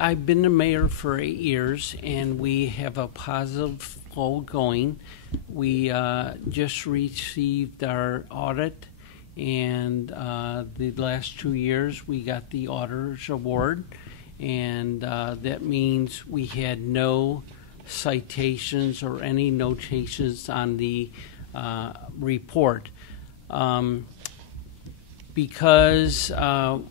I've been the mayor for 8 years, and we have a positive flow going. We just received our audit, and the last 2 years we got the Auditor's Award, and that means we had no citations or any notations on the report. Because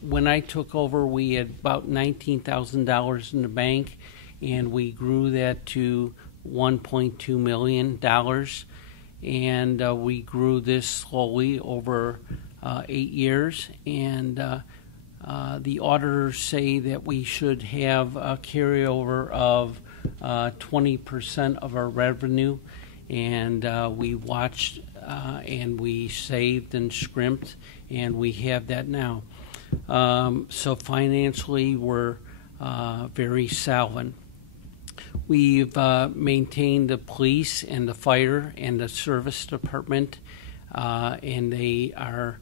when I took over, we had about $19,000 in the bank, and we grew that to $1.2 million, and we grew this slowly over 8 years, and the auditors say that we should have a carryover of 20% of our revenue, and we watched and we saved and scrimped, and we have that now. So financially, we're very solid. We've maintained the police and the fire and the service department, and they are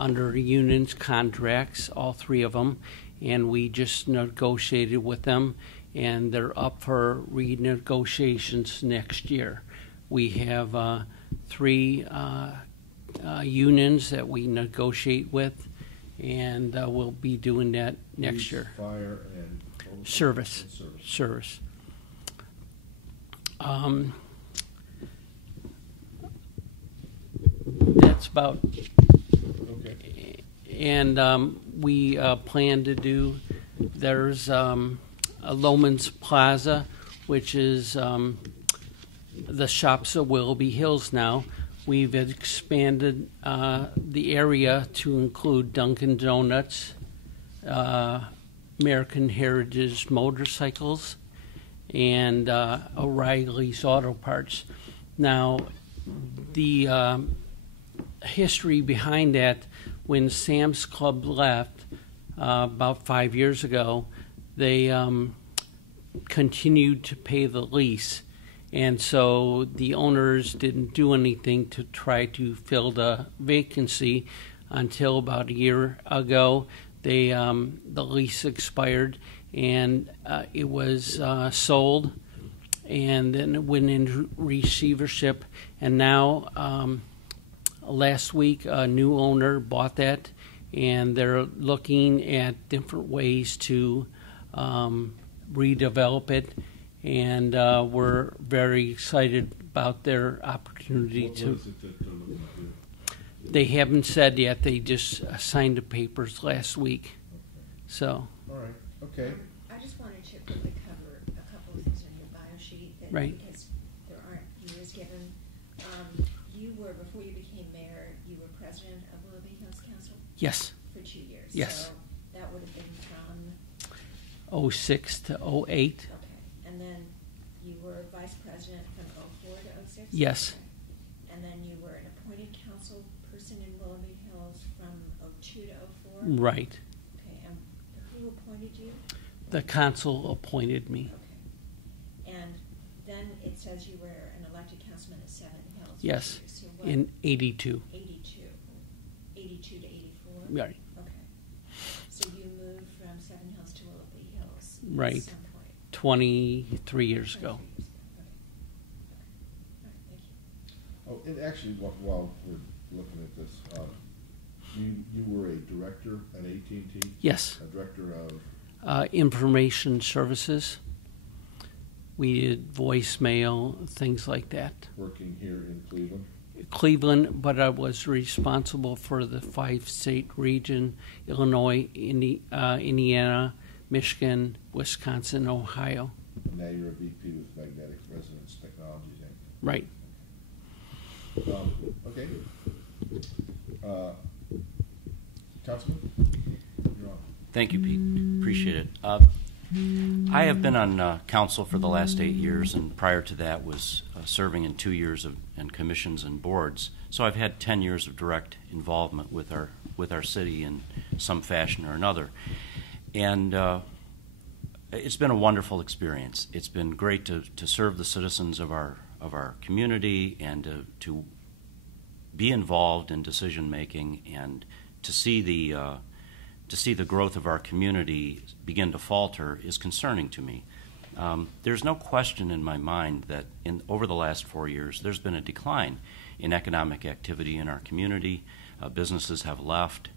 under unions contracts, all three of them, and we just negotiated with them, and they're up for renegotiations next year. We have 3 unions that we negotiate with, and we'll be doing that next year. Fire and service. That's about. Okay. And we plan to do. There's a Loman's Plaza, which is the shops at Willoughby Hills now. We've expanded the area to include Dunkin' Donuts, American Heritage Motorcycles, and O'Reilly's Auto Parts. Now, the history behind that, when Sam's Club left about 5 years ago, they continued to pay the lease. And so the owners didn't do anything to try to fill the vacancy until about a year ago. The lease expired, and it was sold, and then it went into receivership. And now, last week, a new owner bought that, and they're looking at different ways to redevelop it. And we're very excited about their opportunity What to. is it that they're looking to do? They haven't said yet. They just signed the papers last week. Okay. So. All right. Okay. I just wanted to quickly cover a couple of things on your bio sheet that Right. because there aren't years given. You were, before you became mayor, you were president of Willoughby Hills Council Yes. for 2 years. Yes. So that would have been from 06 to 08. okay, and then you were vice president from 04 to 06. Yes. Okay. And then you were an appointed council person in Willoughby Hills from 02 to 04. Right. Okay, and who appointed you? The council appointed me. Okay. And then it says you were an elected councilman at Seven Hills. Yes. So what, In 82. 82 to 84? Right. Okay. So you moved from Seven Hills to Willoughby Hills Right. at some point? 23 years ago. 23 years ago. Okay. All right, thank you. Oh, and actually, while we're looking at this, you were a director at AT&T? Yes. A director of? Information services. We did voicemail, things like that. Working here in Cleveland? Cleveland, but I was responsible for the 5-state region: Illinois, Indiana, Michigan, Wisconsin, Ohio. Now you're a VP with Magnetic Resonance Technologies, Inc. Right. Okay. Councilman, you're on. Thank you, Pete. Appreciate it. I have been on council for the last 8 years, and prior to that was serving in 2 years in commissions and boards. So I've had 10 years of direct involvement with our city in some fashion or another, and it's been a wonderful experience. It's been great to serve the citizens of our community and to be involved in decision making and to see to see the growth of our community begin to falter is concerning to me. There's no question in my mind that over the last 4 years, there's been a decline in economic activity in our community. Businesses have left.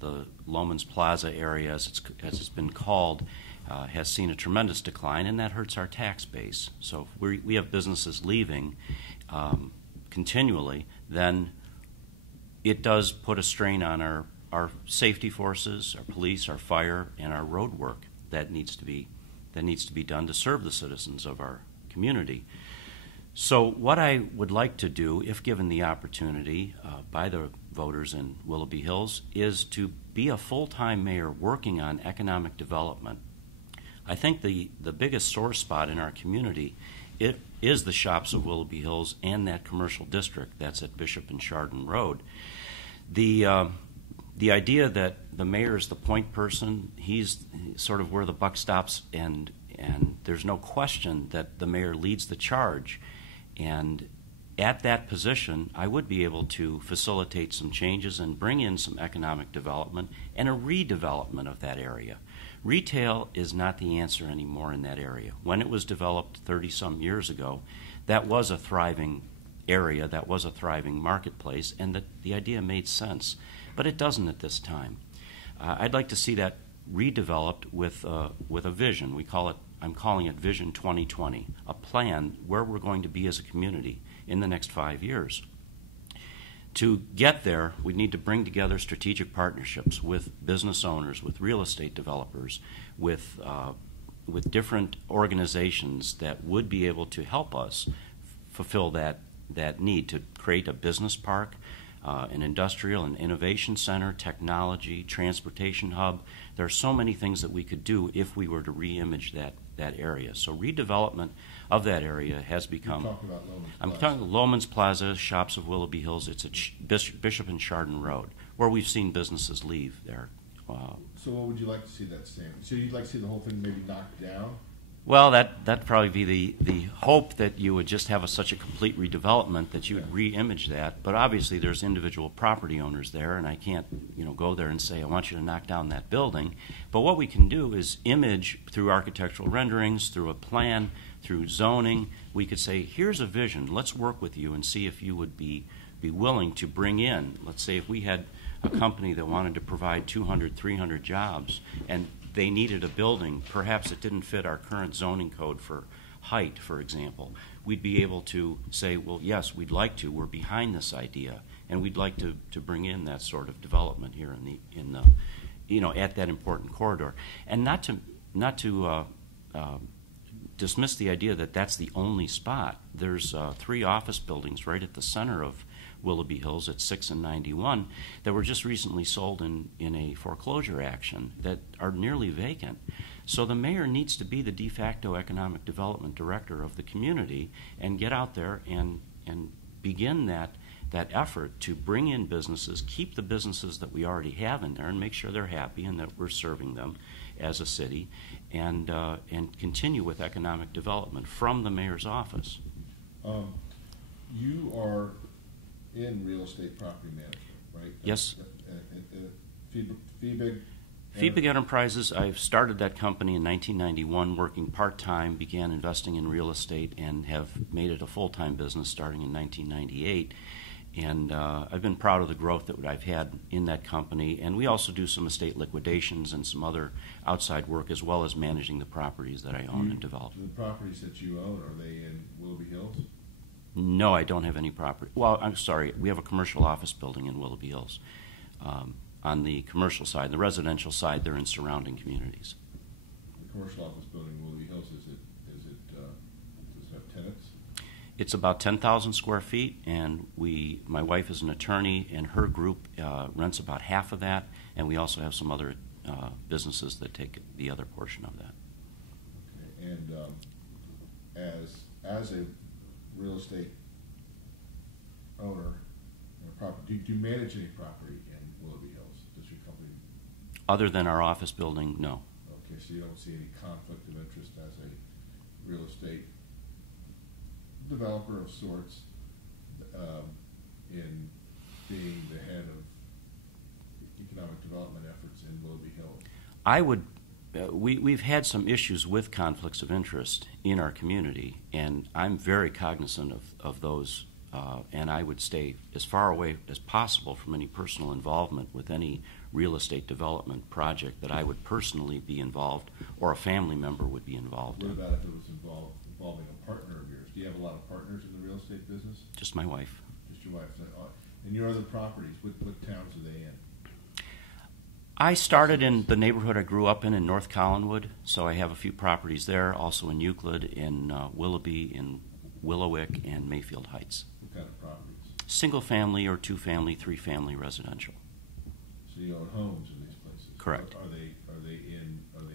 The Loman's Plaza area, as it's been called, has seen a tremendous decline, and that hurts our tax base. So if we have businesses leaving continually, then it does put a strain on our safety forces, our police, our fire, and our road work that needs to be done to serve the citizens of our community. So what I would like to do, if given the opportunity by the voters in Willoughby Hills, is to be a full-time mayor working on economic development. I think the biggest sore spot in our community is the shops of Willoughby Hills and that commercial district that's at Bishop and Chardon Road. The idea that the mayor is the point person, he's sort of where the buck stops, and there's no question that the mayor leads the charge. And at that position, I would be able to facilitate some changes and bring in some economic development and a redevelopment of that area. Retail is not the answer anymore in that area. When it was developed 30-some years ago, that was a thriving area, that was a thriving marketplace, and the idea made sense. But it doesn't at this time. I'd like to see that redeveloped with a vision. I'm calling it Vision 2020, a plan where we're going to be as a community in the next 5 years. To get there, we need to bring together strategic partnerships with business owners, with real estate developers, with different organizations that would be able to help us fulfill that need to create a business park, an industrial and innovation center, technology, transportation hub. There are so many things that we could do if we were to re-image that area. So redevelopment of that area has become... You're talking about Loman's I'm Plaza. talking Loman's Plaza, shops of Willoughby Hills. It's at Bishop and Chardon Road, where we've seen businesses leave there. So what would you like to see that stand? So you'd like to see the whole thing maybe knocked down? Well, that'd probably be the hope, that you would just have such a complete redevelopment that you would re-image that. But obviously, there's individual property owners there, and I can't go there and say I want you to knock down that building. But what we can do is image through architectural renderings, through a plan, through zoning. We could say, here's a vision. Let's work with you and see if you would be willing to bring in. Let's say if we had a company that wanted to provide 200, 300 jobs, and they needed a building, perhaps it didn't fit our current zoning code for height, for example, we'd be able to say, well, yes, we'd like to. We're behind this idea, and we'd like to bring in that sort of development here in the at that important corridor, and not to dismiss the idea that that's the only spot. There's 3 office buildings right at the center of Willoughby Hills at 6 and 91 that were just recently sold in a foreclosure action that are nearly vacant. So the mayor needs to be the de facto economic development director of the community and get out there and begin that effort to bring in businesses, keep the businesses that we already have in there, and make sure they're happy and that we're serving them as a city, and continue with economic development from the mayor's office. You are in real estate property management, right? Yes. Fiebig. Fiebig Enterprises, I started that company in 1991, working part-time, began investing in real estate, and have made it a full-time business starting in 1998. And I've been proud of the growth that I've had in that company. And we also do some estate liquidations and some other outside work, as well as managing the properties that I own and develop. The properties that you own, are they in Willoughby Hills? No, I don't have any property. Well, I'm sorry. We have a commercial office building in Willoughby Hills. On the commercial side, the residential side, they're in surrounding communities. The commercial office building in Willoughby Hills, does it have tenants? It's about 10,000 square feet, and my wife is an attorney, and her group rents about half of that, and we also have some other businesses that take the other portion of that. Okay. And as a real estate owner, do you manage any property in Willoughby Hills? Does your company? Other than our office building, no. Okay, so you don't see any conflict of interest as a real estate developer of sorts in being the head of economic development efforts in Willoughby Hills? I would. We've had some issues with conflicts of interest in our community, and I'm very cognizant of those. And I would stay as far away as possible from any personal involvement with any real estate development project that I would personally be involved or a family member would be involved What in. about if it was involving a partner of yours? Do you have a lot of partners in the real estate business? Just my wife. Just your wife. And your other properties, what towns are they in? I started in the neighborhood I grew up in North Collinwood, so I have a few properties there, also in Euclid, in Willoughby, in Willowick, and Mayfield Heights. What kind of properties? Single family or 2-family, 3-family residential. So you own homes in these places? Correct. Are they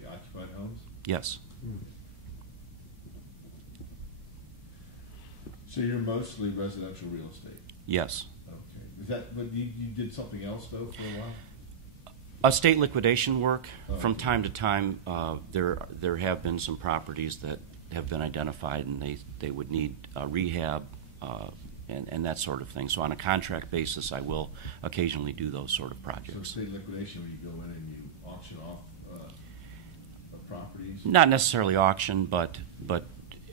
occupied homes? Yes. So you're mostly residential real estate? Yes. Okay. But you did something else though for a while? Estate liquidation work. From time to time, there have been some properties that have been identified, and they would need rehab and that sort of thing. So on a contract basis, I will occasionally do those sort of So projects. estate liquidation, where you go in and you auction off properties? Not necessarily auction, but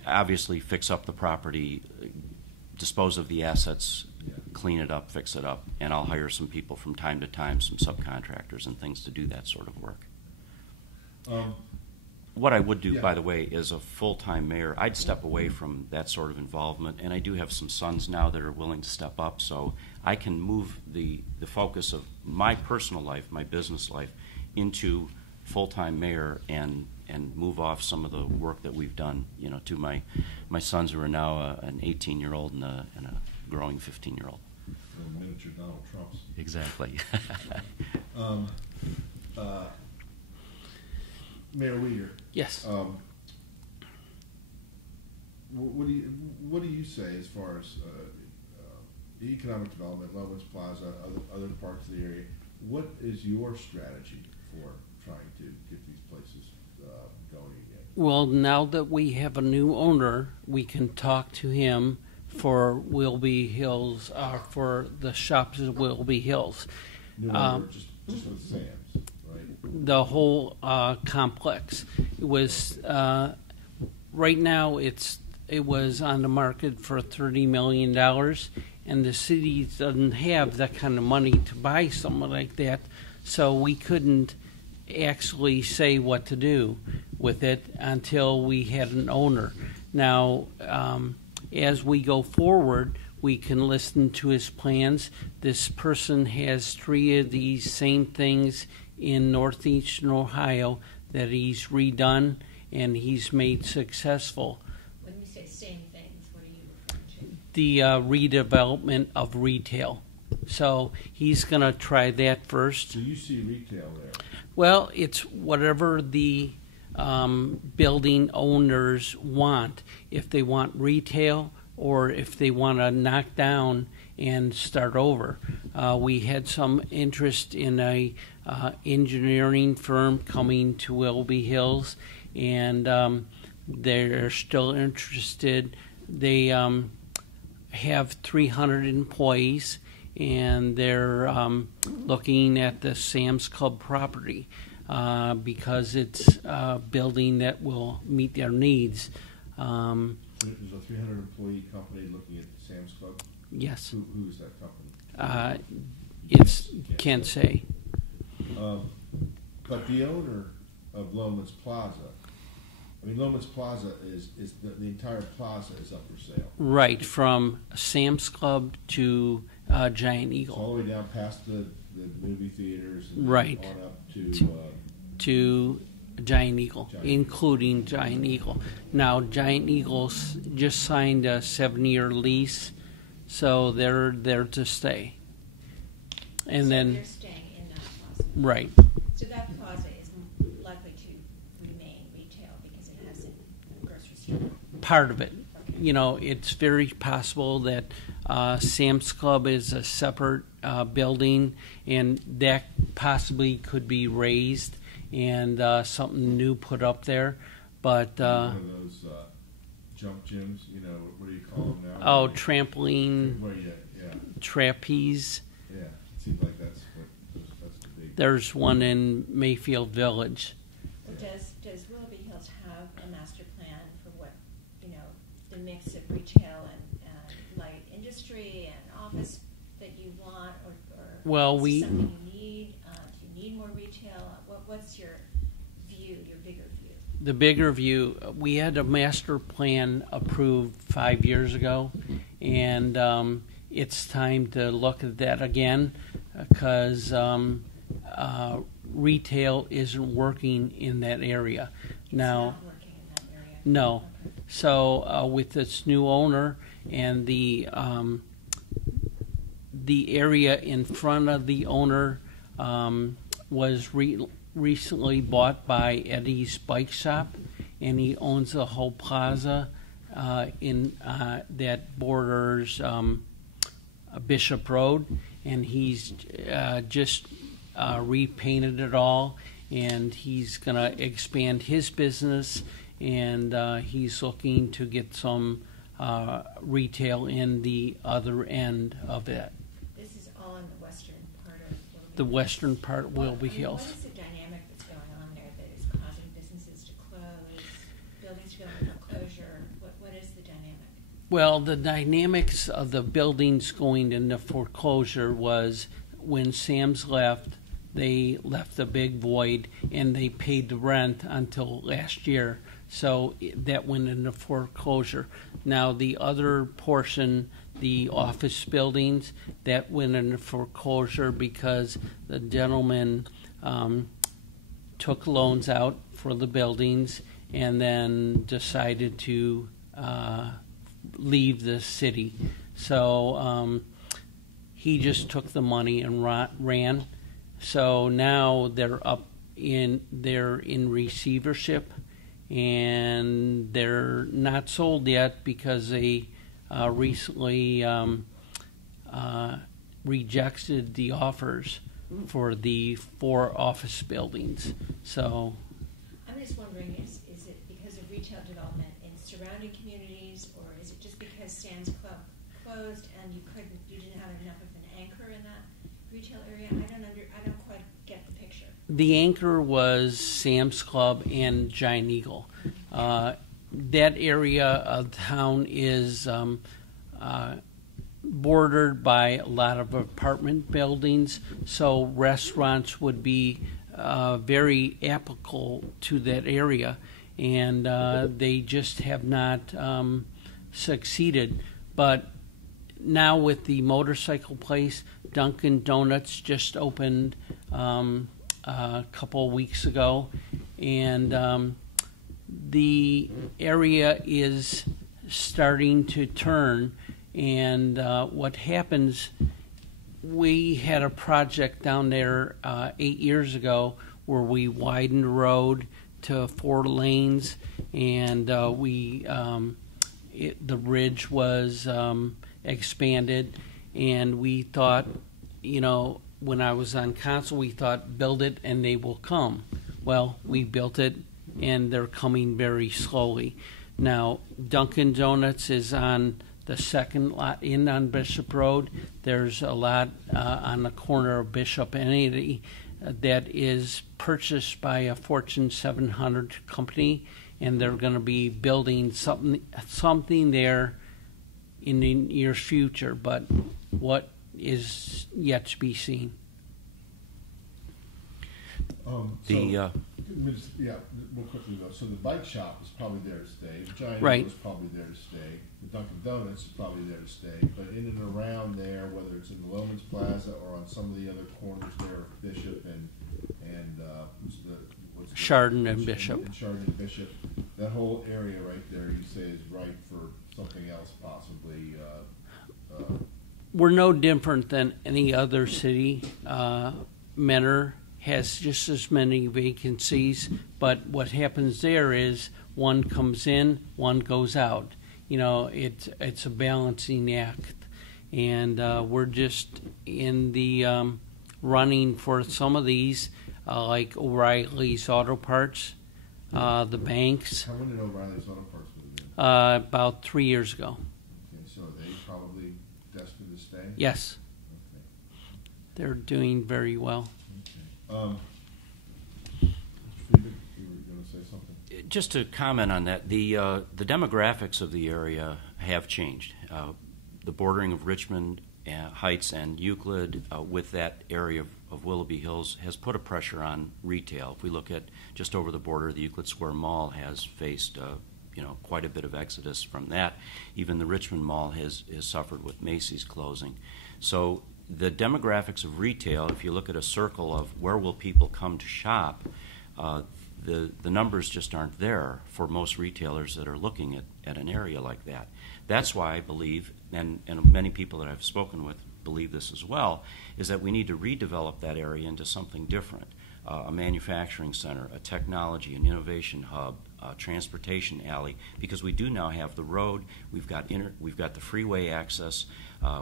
obviously fix up the property, dispose of the assets, Yeah. clean it up, fix it up, and I'll hire some people from time to time, some subcontractors and things to do that sort of work. What I would do, Yeah. by the way, is a full-time mayor, I'd step away from that sort of involvement, and I do have some sons now that are willing to step up, so I can move the focus of my personal life, my business life, into full-time mayor and move off some of the work that we've done, to my sons who are now an 18-year-old and a growing 15-year-old. The miniature Donald Trumps. Exactly. Mayor Weger. Yes. What do you say as far as economic development, Loveland's Plaza, other parts of the area? What is your strategy for trying to get these places going again? Well, now that we have a new owner, we can talk to him for Willoughby Hills, for the shops at Willoughby Hills. New owner, just with Sam's, right? The whole complex. It was right now. It was on the market for $30 million, and the city doesn't have that kind of money to buy something like that. So we couldn't actually say what to do with it until we had an owner. Now, as we go forward, we can listen to his plans. This person has 3 of these same things in northeastern Ohio that he's redone and he's made successful. When you say same things, what are you referring to? The redevelopment of retail. So he's going to try that first. Do you see retail there? Well, it's whatever the building owners want. If they want retail or if they want to knock down and start over. We had some interest in a engineering firm coming to Willoughby Hills, and they're still interested. They have 300 employees, and they're looking at the Sam's Club property because it's a building that will meet their needs. There's a 300-employee company looking at the Sam's Club? Yes. Who is that company? Can't say. But the owner of Loman's Plaza, Loman's Plaza is the entire plaza is up for sale. Right, from Sam's Club to Giant It's all Eagle. the way down past the movie theaters and Right. on up To Giant Eagle, Giant including Giant Eagle. Now, Giant Eagle's just signed a 7-year lease, so they're there to stay. And So then, they're staying in that plaza. right, So that plaza is likely to remain retail because it has a grocery store. part of it. Okay. It's very possible that Sam's Club is a separate building, and that possibly could be raised and something new put up there. But one of those jump gyms, what do you call them now? trampoline, Where yeah, trapeze. it seems like that's the big. there's one in Mayfield Village. Does Willoughby Hills have a master plan for what, the mix of retail and light industry and office that you want, or Well, is we- this something you need? Do you need more retail? What's your view, your bigger view? The bigger view, we had a master plan approved 5 years ago, and it's time to look at that again because retail isn't working in that area. It's Now, not working in that area. no. Okay. So with this new owner and the area in front of the owner was recently bought by Eddie's Bike Shop, and he owns the whole plaza in that borders Bishop Road, and he's just repainted it all, and he's going to expand his business, and he's looking to get some retail in the other end of it, This is all in the western part of Willoughby. the western part of Willoughby What Hills. is the dynamic that's going on there that is causing businesses to close, buildings to go into foreclosure? What is the dynamic? Well, the dynamics of the buildings going into foreclosure was when Sam's left, they left a big void and they paid the rent until last year. So that went into foreclosure. Now, the other portion, the office buildings, that went into foreclosure because the gentleman took loans out for the buildings and then decided to leave the city. So he just took the money and ran. So now they're in receivership, and they're not sold yet because they recently rejected the offers for the 4 office buildings. So I'm just wondering, is it because of retail development in surrounding communities, or is it just because Sam's Club closed and you didn't have enough of an anchor in that retail area? I don't quite get the picture. the anchor was Sam's Club and Giant Eagle. That area of town is bordered by a lot of apartment buildings, so restaurants would be very applicable to that area, and they just have not succeeded. But now with the motorcycle place, Dunkin' Donuts just opened a couple of weeks ago, and the area is starting to turn. And what happens, we had a project down there 8 years ago where we widened the road to 4 lanes, and the ridge was expanded, and we thought, when I was on council, we thought, build it and they will come. Well, we built it, and they're coming very slowly. Now, Dunkin' Donuts is on the second lot in on Bishop Road. There's a lot on the corner of Bishop and 80 that is purchased by a Fortune 700 company, and they're going to be building something there in the near future, but what is yet to be seen. Real quickly though. So the bike shop is probably there to stay. The Giant Right. Eagle is probably there to stay. The Dunkin' Donuts is probably there to stay. But in and around there, whether it's in the Loman's Plaza or on some of the other corners there of Bishop and Chardon and Bishop. And Chardon and Bishop, that whole area right there, you say is ripe for something else possibly. We're no different than any other city. Mentor has just as many vacancies, but what happens there is one comes in, one goes out. It's a balancing act, and we're just in the running for some of these, like O'Reilly's Auto Parts, the banks. How when did O'Reilly's Auto Parts move in? About 3 years ago. Okay, so are they probably destined to stay? Yes, Okay. they're doing very well. Okay. Fiebig, you were going to say something? Just to comment on that, the demographics of the area have changed. The bordering of Richmond Heights and Euclid with that area of Willoughby Hills has put a pressure on retail. If we look at just over the border, the Euclid Square Mall has faced quite a bit of exodus from that. Even the Richmond Mall has suffered with Macy's closing. So the demographics of retail, if you look at a circle of where will people come to shop, the numbers just aren't there for most retailers that are looking at an area like that. That's why I believe, and many people that I've spoken with believe this as well, is that we need to redevelop that area into something different. A manufacturing center, a technology, an innovation hub, a transportation alley, because we do now have the road, we've got the freeway access,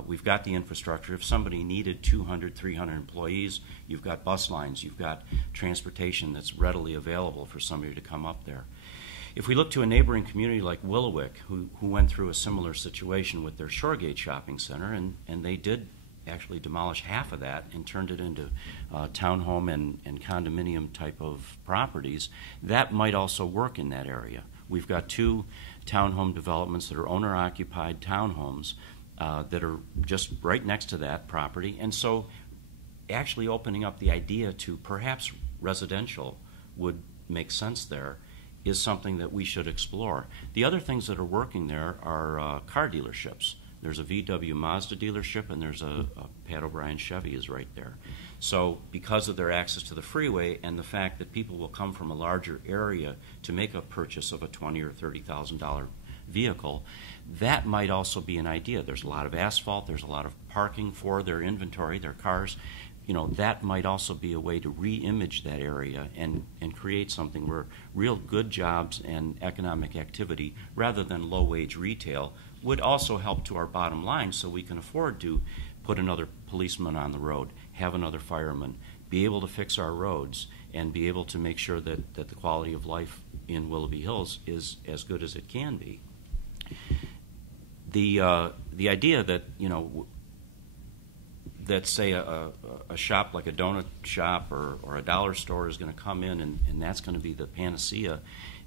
we've got the infrastructure. If somebody needed 200, 300 employees, you've got bus lines, you've got transportation that's readily available for somebody to come up there. If we look to a neighboring community like Willowick, who went through a similar situation with their Shoregate shopping center, and they did actually demolish half of that and turned it into townhome and condominium type of properties, that might also work in that area. We've got 2 townhome developments that are owner-occupied townhomes that are just right next to that property, and so actually opening up the idea to perhaps residential would make sense there is something that we should explore. The other things that are working there are car dealerships. There's a VW Mazda dealership, and there's a Pat O'Brien Chevy is right there. So because of their access to the freeway and the fact that people will come from a larger area to make a purchase of a $20,000 or $30,000 vehicle, that might also be an idea. There's a lot of asphalt, there's a lot of parking for their inventory, their cars. That might also be a way to re-image that area and create something where real good jobs and economic activity, rather than low-wage retail, would also help to our bottom line, so we can afford to put another policeman on the road, have another fireman, be able to fix our roads, and be able to make sure that the quality of life in Willoughby Hills is as good as it can be. The idea that, that say a shop like a donut shop or a dollar store is going to come in and that's going to be the panacea,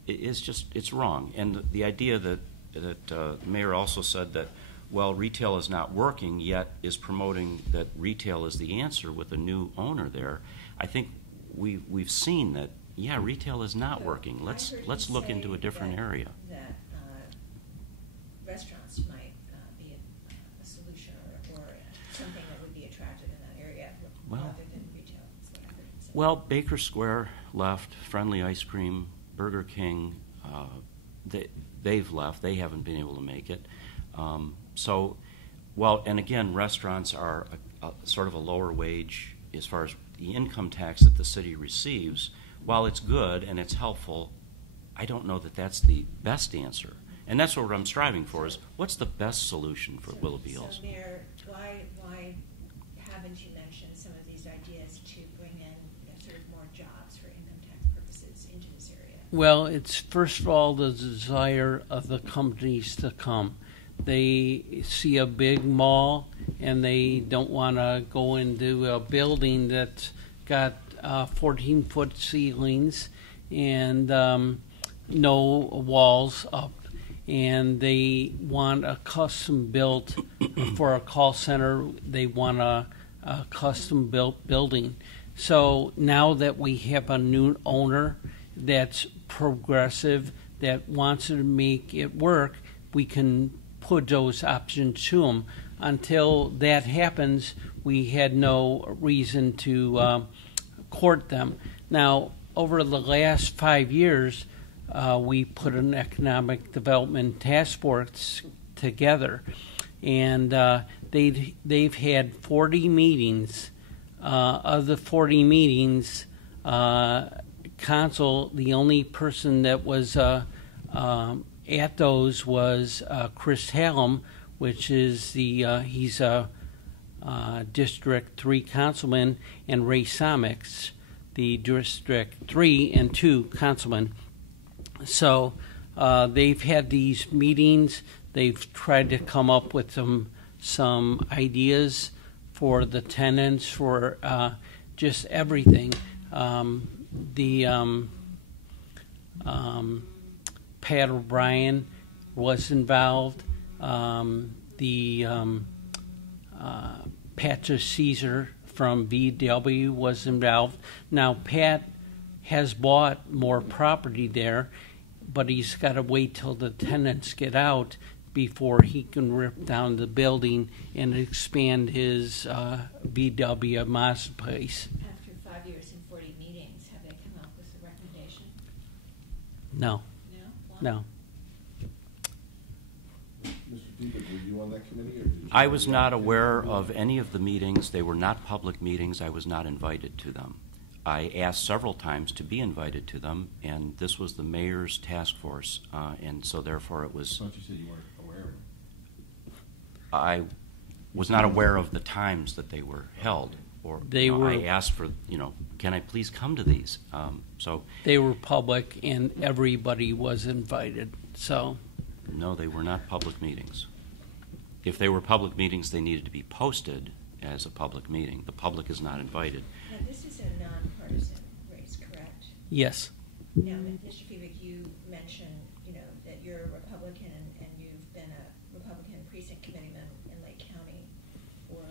it's wrong. And the idea that the mayor also said that, well, retail is not working, yet is promoting that retail is the answer with a new owner there. I think we've seen that, yeah, retail is not working. Let's look into a different area. That restaurants might be a solution or something that would be attractive in that area rather than retail. That's what I heard you say. Well, Baker Square left, Friendly Ice Cream, Burger King, they've left. They haven't been able to make it. And again, restaurants are sort of a lower wage as far as the income tax that the city receives. While it's good and it's helpful, I don't know that that's the best answer. And that's what I'm striving for, is what's the best solution for Willoughby Hills? So, Mayor, why haven't you mentioned some of these ideas to bring in sort of more jobs for income tax purposes into this area? Well, it's first of all the desire of the companies to come. They see a big mall and they don't want to go into a building that's got 14-foot ceilings and no walls up. And they want a custom built for a call center. They want a custom built building. So now that we have a new owner that's progressive, that wants to make it work, we can put those options to them. Until that happens, we had no reason to court them. Now, over the last 5 years, we put an economic development task force together, and they've had 40 meetings. Of the 40 meetings, council, the only person that was at those was Chris Hallam, which is he's a District 3 councilman, and Ray Somix, the District 3 and 2 councilman. So they've had these meetings. They've tried to come up with some ideas for the tenants. For just everything. Pat O'Brien was involved. Patrick Caesar from VW was involved. Now, Pat has bought more property there, but he's got to wait till the tenants get out before he can rip down the building and expand his VW Mazda place. After 5 years and 40 meetings, have they come up with a recommendation? No. No? Why? No. Mr. Fiebig, were you on that committee? Or did you I was not aware of any of the meetings. They were not public meetings. I was not invited to them. I asked several times to be invited to them, and this was the mayor's task force, and so therefore it was. I thought you said you weren't aware of them. I was not aware of the times that they were held, or I asked for, can I please come to these? So they were public, and everybody was invited. So. No, they were not public meetings. If they were public meetings, they needed to be posted as a public meeting. The public is not invited. Now, this is a nonpartisan race, correct? Yes. Now, Mr. Fiebig, you mentioned, that you're a Republican and you've been a Republican precinct committeeman in Lake County for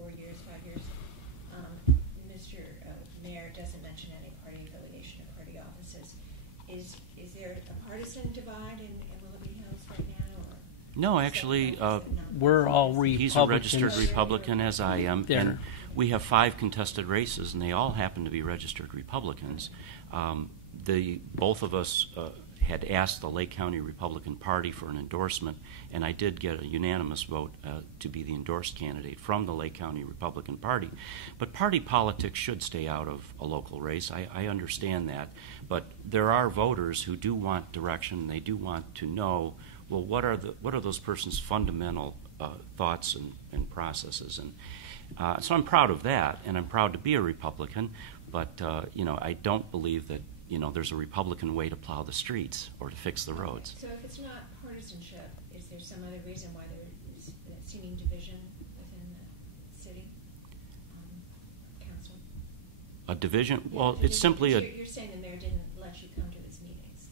4 years, 5 years. Mr. Mayor doesn't mention any party affiliation or party offices. Is there a partisan divide in Willoughby Hills right now? Or No, actually, we're all Republicans. he's a registered Republican, as I am, There. and we have 5 contested races, and they all happen to be registered Republicans. Both of us had asked the Lake County Republican Party for an endorsement, and I did get a unanimous vote to be the endorsed candidate from the Lake County Republican Party. But party politics should stay out of a local race. I understand that. But there are voters who do want direction. They do want to know, well, what are those persons' fundamental thoughts and processes? And so I'm proud of that, and I'm proud to be a Republican. But I don't believe that there's a Republican way to plow the streets or to fix the roads. So if it's not partisanship, is there some other reason why there is that seeming division within the city council? A division? Well, it's simply You're saying the mayor didn't let you come to his meetings.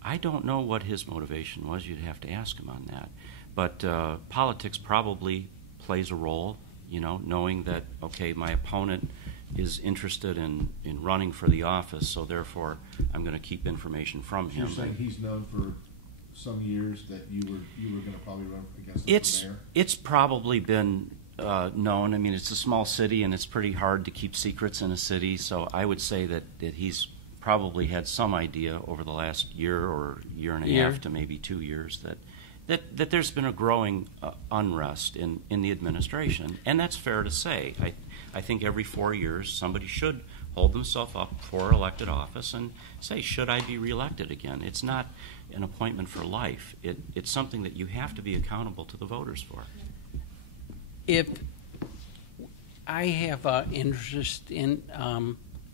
I don't know what his motivation was. You'd have to ask him on that. But politics probably plays a role, knowing that, okay, my opponent is interested in running for the office, so therefore I'm going to keep information from him. You're saying he's known for some years that you were going to probably run against him for mayor? It's probably been known. I mean, it's a small city, and it's pretty hard to keep secrets in a city, so I would say that he's probably had some idea over the last year or year and a half to maybe 2 years that there's been a growing unrest in the administration, and that's fair to say. I think every 4 years somebody should hold themselves up for elected office and say, should I be reelected again? It's not an appointment for life. It's something that you have to be accountable to the voters for. If I have an interest in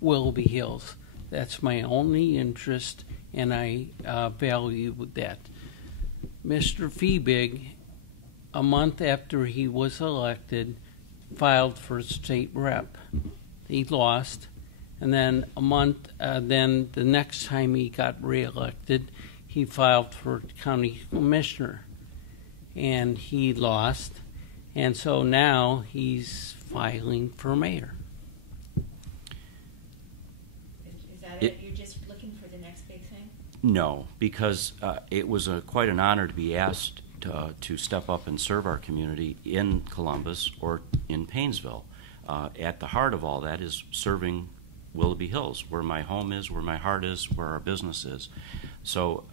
Willoughby Hills, that's my only interest, and I value that. Mr. Fiebig, a month after he was elected, filed for state rep. He lost, and then then the next time he got reelected, he filed for county commissioner, and he lost, and so now he's filing for mayor. Is that it? You're just looking for the next big thing? No, because it was quite an honor to be asked to step up and serve our community in Columbus or in Painesville. At the heart of all that is serving Willoughby Hills, where my home is, where my heart is, where our business is. So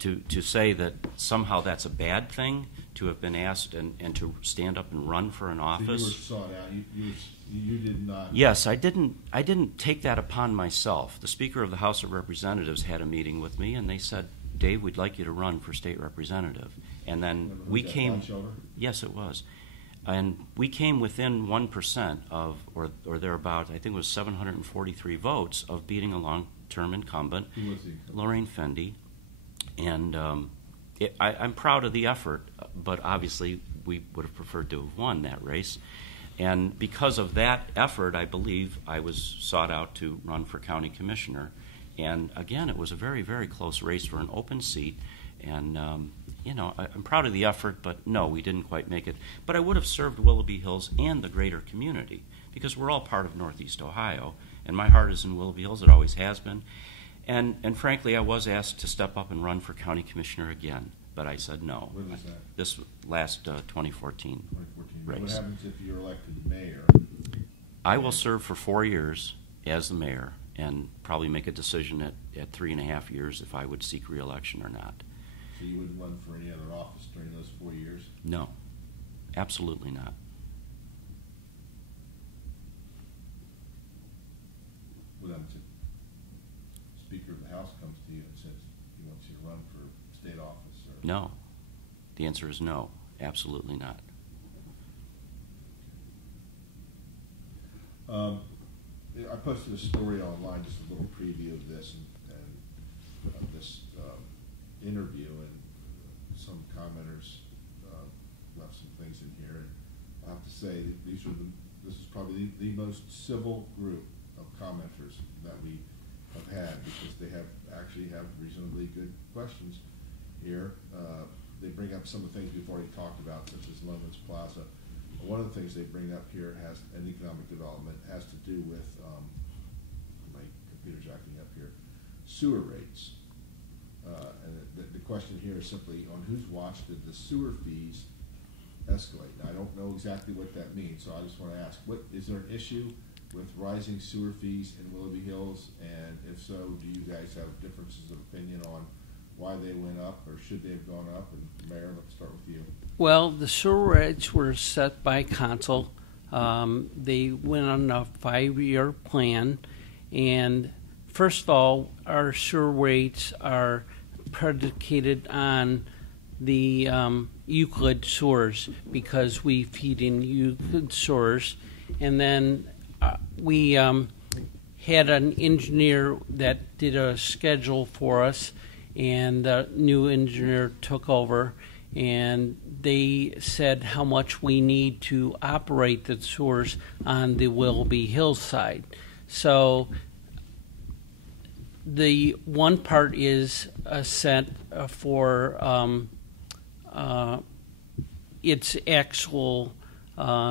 to say that somehow that's a bad thing, to have been asked and to stand up and run for an office. So you were sought out. You did not. Yes, I didn't take that upon myself. The Speaker of the House of Representatives had a meeting with me, and they said, Dave, we'd like you to run for state representative. And then we came. Yes, it was. And we came within 1% of, or thereabout, I think it was 743 votes of beating a long-term incumbent, Who was the incumbent? Lorraine Fendi. And I'm proud of the effort, but obviously we would have preferred to have won that race. And because of that effort, I believe I was sought out to run for county commissioner. And again, it was a very, very close race for an open seat. And, you know, I'm proud of the effort, but no, we didn't quite make it. But I would have served Willoughby Hills and the greater community because we're all part of Northeast Ohio. And my heart is in Willoughby Hills. It always has been. And frankly, I was asked to step up and run for county commissioner again. But I said no. When was that? This last 2014. 2014. Race. What happens if you're elected mayor? I will serve for 4 years as the mayor and probably make a decision at 3.5 years if I would seek re-election or not. So you wouldn't run for any other office during those 4 years? No, absolutely not. What happens if Speaker of the House comes to you and says he wants you to run for state office? Or No. The answer is no, absolutely not. I posted a story online, just a little preview of this and this interview, and some commenters left some things in here. And I have to say, this is probably the most civil group of commenters that we have had, because they actually have reasonably good questions here. They bring up some of the things we've already talked about, such as Loman's Plaza. One of the things they bring up here has an economic development, has to do with, my computer's acting up here, sewer rates. And the question here is simply, on whose watch did the sewer fees escalate? Now, I don't know exactly what that means, so I just want to ask, is there an issue with rising sewer fees in Willoughby Hills? And if so, do you guys have differences of opinion on why they went up, or should they have gone up? And Mayor, let's start with you. Well, the sewer rates were set by council. They went on a 5-year plan, and first of all, our sewer rates are predicated on the Euclid sewers, because we feed in Euclid sewers. And then we had an engineer that did a schedule for us, and the new engineer took over, and they said how much we need to operate the sewers on the Willoughby Hills side. So the one part is set for its actual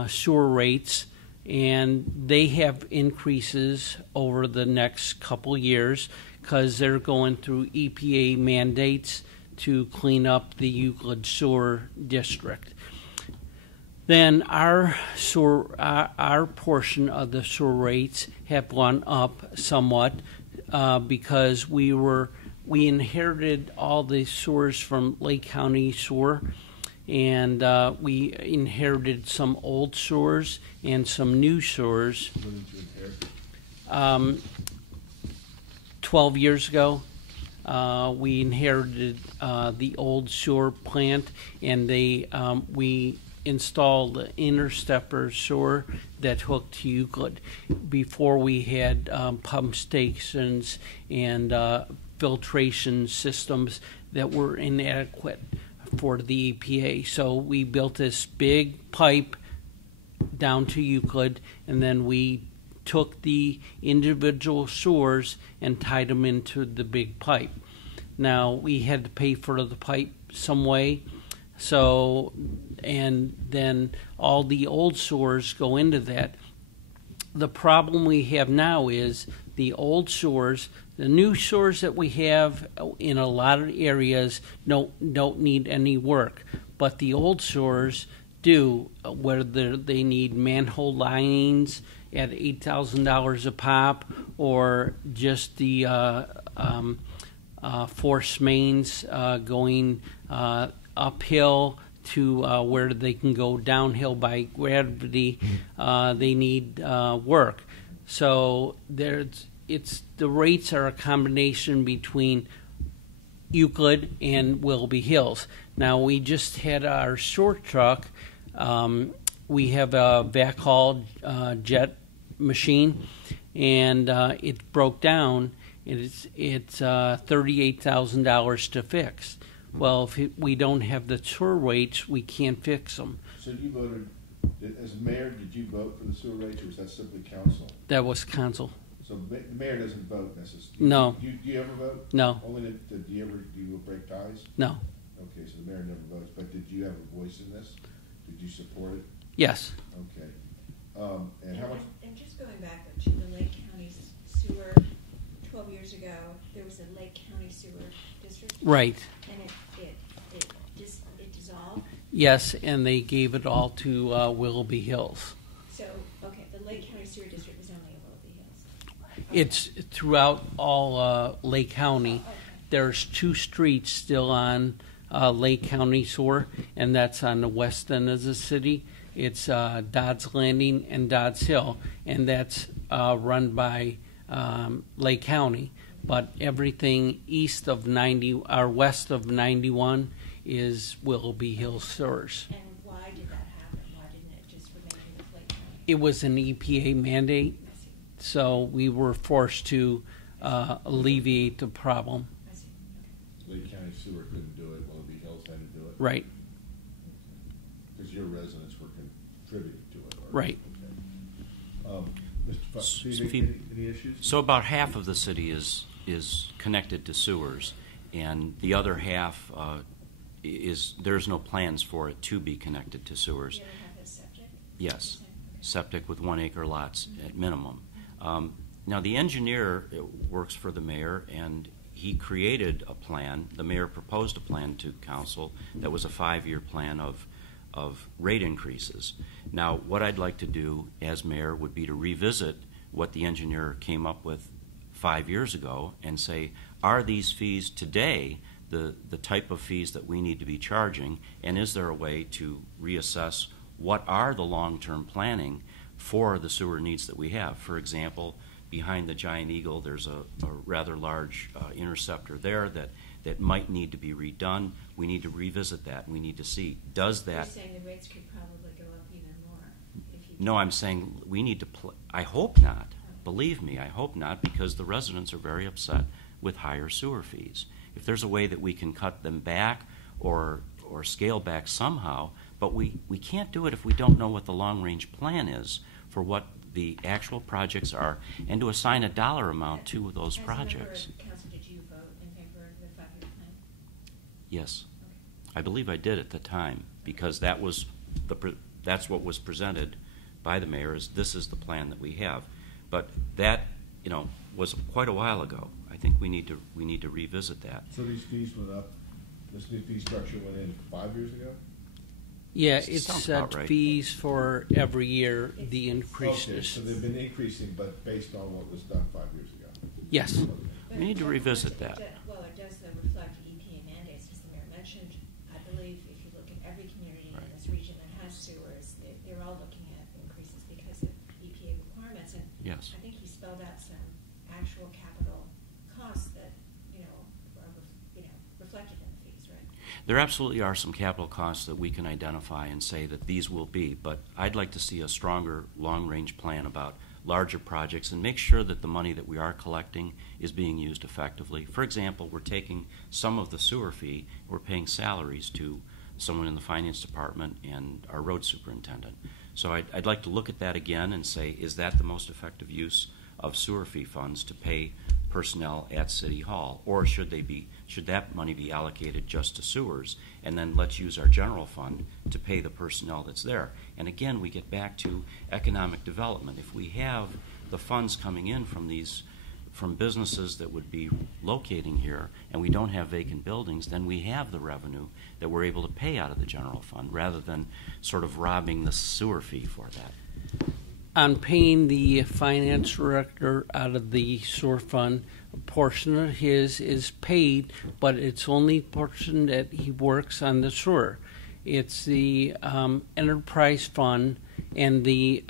sewer rates, and they have increases over the next couple years because they're going through EPA mandates to clean up the Euclid sewer district. Then our portion of the sewer rates have gone up somewhat because we inherited all the sewers from Lake County Sewer, and we inherited some old sewers and some new sewers. When did you inherit? 12 years ago. We inherited the old sewer plant, and we installed the interstepper sewer that hooked to Euclid. Before, we had pump stations and filtration systems that were inadequate for the EPA. So we built this big pipe down to Euclid, and then we took the individual sewers and tied them into the big pipe. Now, we had to pay for the pipe some way, so, and then all the old sewers go into that. The problem we have now is the old sewers, the new sewers that we have in a lot of areas don't need any work, but the old sewers do, whether they need manhole linings at $8,000 a pop, or just the force mains going uphill to where they can go downhill by gravity. They need work. So the rates are a combination between Euclid and Willoughby Hills. Now, we just had our short truck. We have a backhaul jet machine, and it broke down. It's $38,000 to fix. Well, if we don't have the tour rates, we can't fix them. So you voted As mayor, did you vote for the sewer rates, or was that simply council? That was council. So the mayor doesn't vote necessarily? No. Do you ever vote? No. Only do you break ties? No. Okay, so the mayor never votes, but did you have a voice in this? Did you support it? Yes. Okay. And how much? And just going back to the Lake County sewer, 12 years ago, there was a Lake County sewer district. Right. And it dissolved. Yes, and they gave it all to Willoughby Hills. So, okay, the Lake County sewer district was only in Willoughby Hills. It's throughout all Lake County. Oh, okay. There's 2 streets still on Lake County sewer, and that's on the west end of the city. It's Dodds Landing and Dodds Hill, and that's run by Lake County. But everything east of 90 or west of 91 is Willoughby Hills sewers. And why did that happen? Why didn't it just remain with Lake County? It was an EPA mandate, I see. so we were forced to alleviate the problem. I see. Lake County Sewer couldn't do it, Willoughby Hills had to do it? Right. Because your residents were contributing to it? Right. Okay. Mr. So Fiebig, any issues? So about half of the city is connected to sewers, and the other half there's no plans for it to be connected to sewers. Do you ever have a septic? Yes, Okay. septic with 1 acre lots at minimum. Now the engineer works for the mayor, and he created a plan. The mayor proposed a plan to council that was a 5-year plan of rate increases. Now, what I'd like to do as mayor would be to revisit what the engineer came up with 5 years ago and say, are these fees today the type of fees that we need to be charging, and is there a way to reassess what are the long-term planning for the sewer needs that we have? For example, behind the Giant Eagle, there's a rather large interceptor there that might need to be redone. We need to revisit that. We need to see, does that... You're saying the rates could probably go up even more if you... No, I'm saying we need to... I hope not. Believe me, I hope not, because the residents are very upset with higher sewer fees. If there's a way that we can cut them back or scale back somehow, but we can't do it if we don't know what the long-range plan is for what the actual projects are, and to assign a dollar amount to those projects. As a member of council, did you vote in favor of the 5-year plan? Yes, Okay. I believe I did at the time, because that's what was presented by the mayor. This is the plan that we have, but that was quite a while ago. I think we need to revisit that. So these fees went up, this new fee structure went in 5 years ago? Yeah, Sounds it's about set right. fees for every year, the Okay, increases. so they've been increasing, but based on what was done 5 years ago? Yes. Okay. But We need to of revisit course, that. Well, it does reflect EPA mandates, as the mayor mentioned. I believe if you look at every community in Right. this region that has sewers, they're all looking at increases because of EPA requirements. And Yes. I think he spelled out some actual capital costs that, are reflected in the fees, right? There absolutely are some capital costs that we can identify and say that these will be, but I'd like to see a stronger long-range plan about larger projects and make sure that the money that we are collecting is being used effectively. For example, we're taking some of the sewer fee, we're paying salaries to someone in the finance department and our road superintendent. So I'd like to look at that again and say, is that the most effective use of sewer fee funds to pay personnel at City Hall, or should that money be allocated just to sewers, and then let's use our general fund to pay the personnel that's there? And again, we get back to economic development. If we have the funds coming in from businesses that would be locating here, and we don't have vacant buildings, then we have the revenue that we're able to pay out of the general fund, rather than sort of robbing the sewer fee for that. On paying the finance director out of the sewer fund, a portion of his is paid, but it's only a portion that he works on the sewer. It's the enterprise fund and the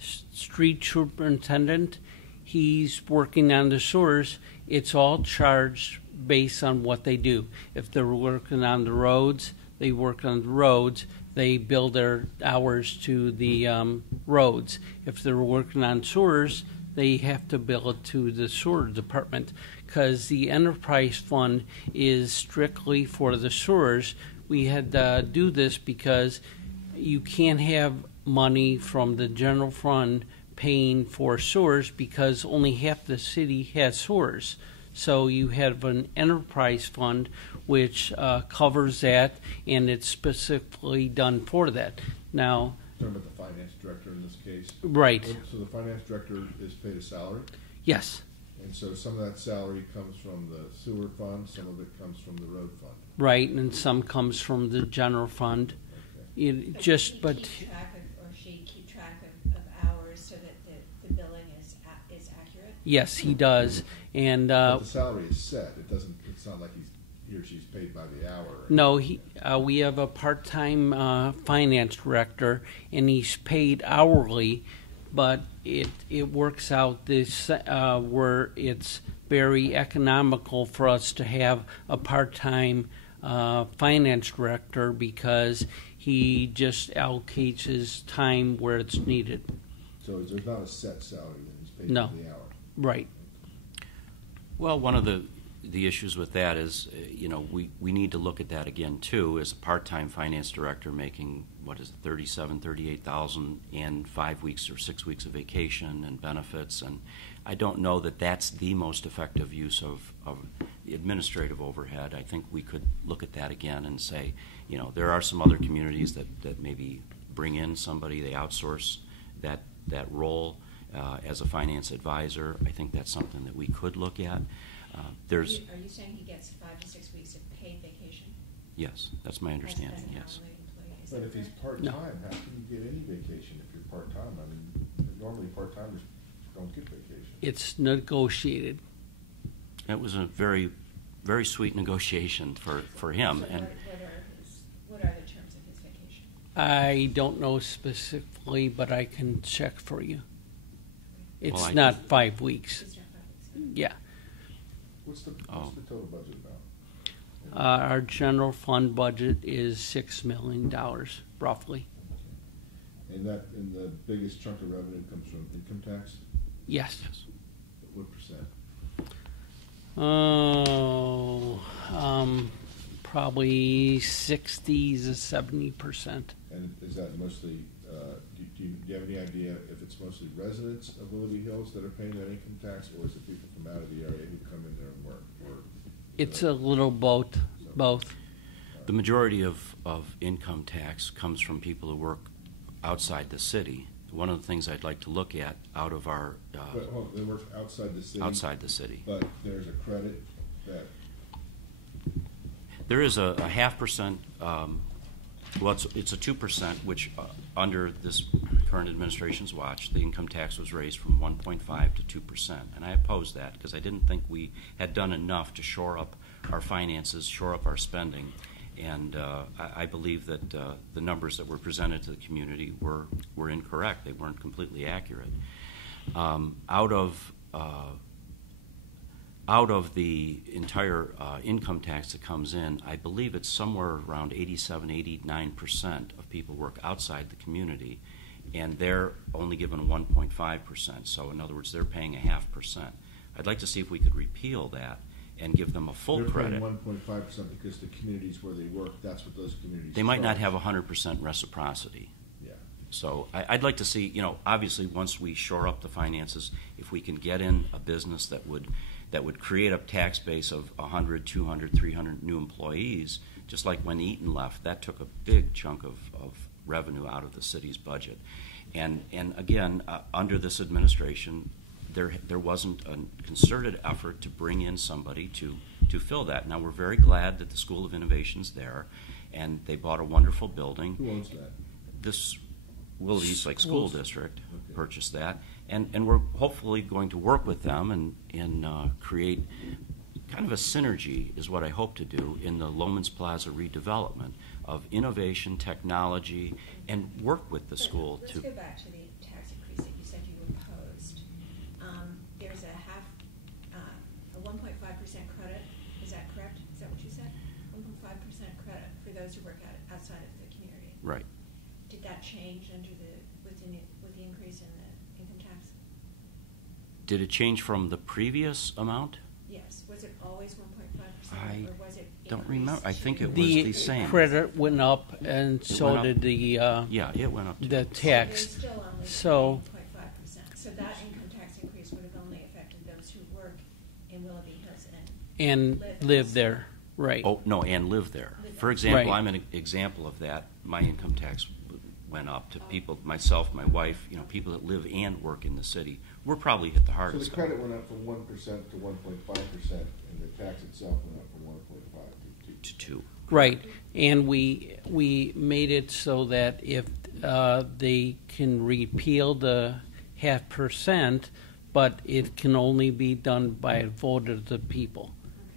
street superintendent. He's working on the sewers. It's all charged based on what they do. If they're working on the roads, they work on the roads. They bill their hours to the roads. If they're working on sewers, they have to bill it to the sewer department, because the enterprise fund is strictly for the sewers. We had to do this because you can't have money from the general fund paying for sewers because only half the city has sewers. So you have an enterprise fund which covers that, and it's specifically done for that. Now, Talking about the finance director in this case. right, So the finance director is paid a salary, yes, and so some of that salary comes from the sewer fund, some of it comes from the road fund. right, and some comes from the general fund. Okay. It But just, he but keep track of, or she keep track of hours so that the billing is accurate? yes, he does, and But the salary is set. It doesn't. It's not like he or she's paid by the hour. no, we have a part-time finance director, and he's paid hourly, but it works out this where it's very economical for us to have a part-time finance director because he just allocates his time where it's needed. So there's not a set salary that he's paid No. by the hour. Right. Well, one of the issues with that is, we need to look at that again too. As a part-time finance director making, what is it, $38,000 and 5 weeks or 6 weeks of vacation and benefits, and I don't know that that's the most effective use of the administrative overhead. I think we could look at that again and say, there are some other communities that maybe bring in somebody, they outsource that role as a finance advisor. I think that's something that we could look at. Are you saying he gets 5 to 6 weeks of paid vacation? Yes, that's my understanding, As an yes. hourly employee, is But that if he's correct? part-time, how can you get any vacation if you're part-time? I mean, normally part-timers don't get vacation. It's negotiated. It was a very, very sweet negotiation for him. So And what are the terms of his vacation? I don't know specifically, but I can check for you. It's Well, I not can- 5 weeks. It's not 5 weeks. Yeah. What's the total budget about? Our general fund budget is $6 million, roughly. And the biggest chunk of revenue comes from income tax? Yes. What percent? Oh, probably 60 to 70%. And is that mostly, do you have any idea if it's mostly residents of Willoughby Hills that are paying that income tax, or is it people from out of the area who come in there and work? It's a little both. the majority of income tax comes from people who work outside the city. One of the things I'd like to look at out of our But hold on, they work outside the city? outside the city. But there's a credit that, There is a 0.5%. Well, it's a 2%, which under this current administration's watch, the income tax was raised from 1.5 to 2%, and I opposed that because I didn't think we had done enough to shore up our finances, shore up our spending, and I believe that the numbers that were presented to the community were incorrect. They weren't completely accurate. Out of the entire income tax that comes in, I believe it's somewhere around 87-89% of people work outside the community, and they're only given 1.5%. So in other words, they're paying 0.5%. I'd like to see if we could repeal that and give them a full they're credit. paying 1.5% because the communities where they work, that's what those communities. They might not charge. have 100% reciprocity. Yeah. So I'd like to see, obviously once we shore up the finances, if we can get in a business that would create a tax base of 100, 200, 300 new employees, just like when Eaton left, that took a big chunk of revenue out of the city's budget. And again, under this administration, there wasn't a concerted effort to bring in somebody to fill that. Now, we're very glad that the School of Innovation's there, and they bought a wonderful building. Who owns that? This Willoughby East Lake School District Okay. purchased that, and we're hopefully going to work with them and create kind of a synergy is what I hope to do in the Lomans Plaza redevelopment of innovation, technology, and work with the school Let's to. go back to the tax increase that you said you opposed. There's a 1.5% credit. Is that correct? Is that what you said? 1.5% credit for those who work outside of the community. Right. Did that change with the increase in the income tax? Did it change from the previous amount? Yes. Was it always 1.5%? same, or was it don't increased remember. I think to- it was The the same. credit went up, and so went up. did the Yeah, it went up. the So they're tax. still only So- 0.5%. So that income tax increase would have only affected those who work in Willoughby Hills And live there, right? Oh, no, and live there. Live For there. example, Right. I'm an example of that. My income tax went up to people, myself, my wife, people that live and work in the city. We're probably hit the So hardest. the credit went up from 1% to 1.5%, and the tax itself went up from 1.5 to 2. to 2. Right, and we made it so that if they can repeal the 0.5%, but it can only be done by a vote of the people.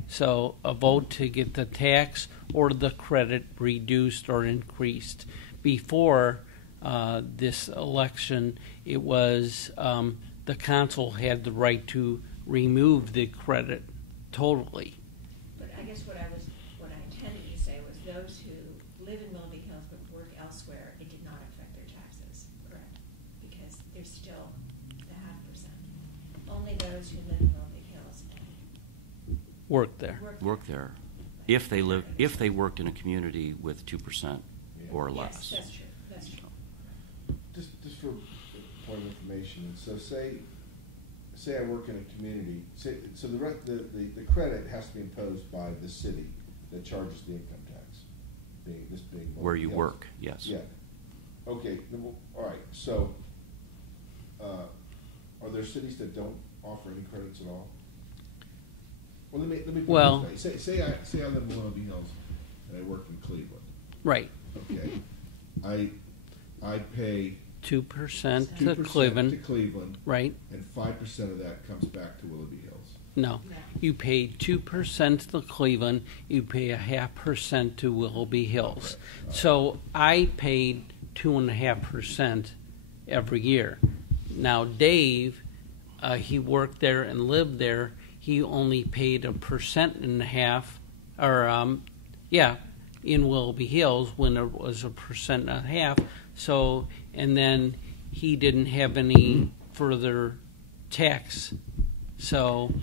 So a vote to get the tax or the credit reduced or increased. Before this election, it was the council had the right to remove the credit totally. But I guess what I intended to say was those who live in Willoughby Hills but work elsewhere, it did not affect their taxes, correct? Because there's still the 0.5%. Only those who live in Willoughby Hills Work there. Work there. If they worked in a community with 2% or less. Yes, that's true. That's true. Just for point of information, so say I work in a community, so the credit has to be imposed by the city that charges the income tax, being Where you Hills. work, yes. Yeah. Okay. All right. So, are there cities that don't offer any credits at all? Well, let me put it Well- this way. Say I live in Willoughby Hills and I work in Cleveland. Right. Okay. I pay 2% to 2% to Cleveland, Cleveland, right? and 5% of that comes back to Willoughby Hills. No. You pay 2% to Cleveland, you pay 0.5% to Willoughby Hills. Okay. So I paid 2.5% every year. Now Dave, he worked there and lived there. He only paid 1.5%, or in Willoughby Hills when it was 1.5%. So, and then he didn't have any further tax. So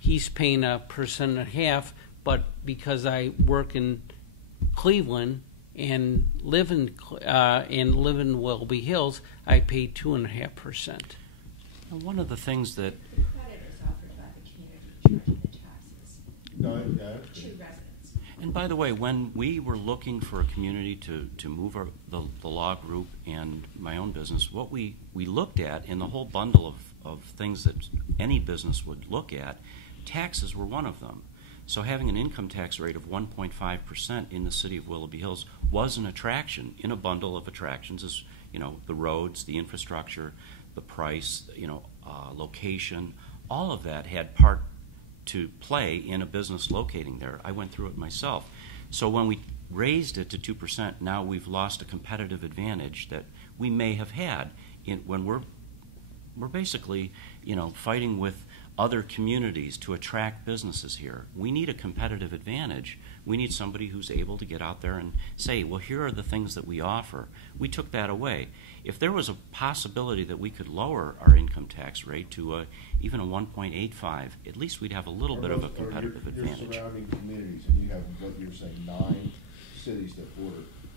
he's paying 1.5%, but because I work in Cleveland and live in Willoughby Hills, I pay 2.5%. And one of the things that The credit is offered by the community charging the taxes No, to residents. And by the way, when we were looking for a community to move the law group and my own business, what we looked at in the whole bundle of things that any business would look at, taxes were one of them. So having an income tax rate of 1.5% in the city of Willoughby Hills was an attraction in a bundle of attractions, as the roads, the infrastructure, the price, location, all of that had part to play in a business locating there. I went through it myself. So when we raised it to 2%, now we've lost a competitive advantage that we may have had when we're basically, fighting with other communities to attract businesses here. We need a competitive advantage. We need somebody who's able to get out there and say, well, here are the things that we offer. We took that away. If there was a possibility that we could lower our income tax rate to even a 1.85, at least we'd have a little bit of a competitive advantage. Your surrounding communities, and you have, what you're saying, 9 cities that border.